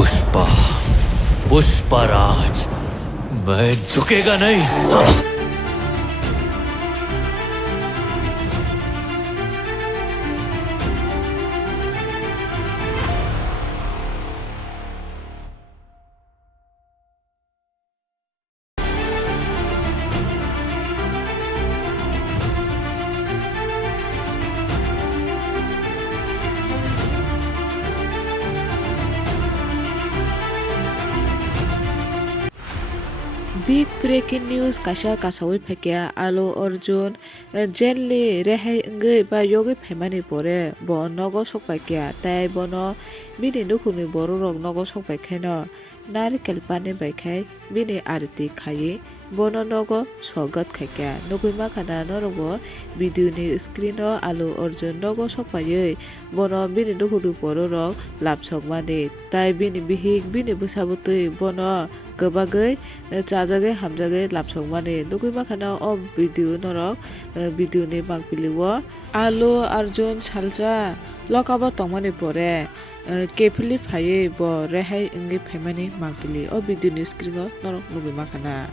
पुष्पा पुष्पराज मैं झुकेगा नहीं साला। Big breaking news kasha kasawi phekya Allu Arjun gently rehai ngai ba yogi phemani pore bo nogo sokpakya tai bono bini nukhuni borok nogo sokpakhaino narikel pani baikhai bini arti khai bono nogo swagat khaikya nugui khana norobo video ni screen o Allu Arjun nogo sokpaye bono bini nukhuni borok lapsokmani tai bini bihik bini busabutui bono gobagai chajagai hamjagai lapsokmani nugui khana o video norok video ni bakpiliwo Allu Arjun salja lokaba tongmani pore kefili phaye bo rehai ngi phemani mangpili o video ni screen o norok nugui khana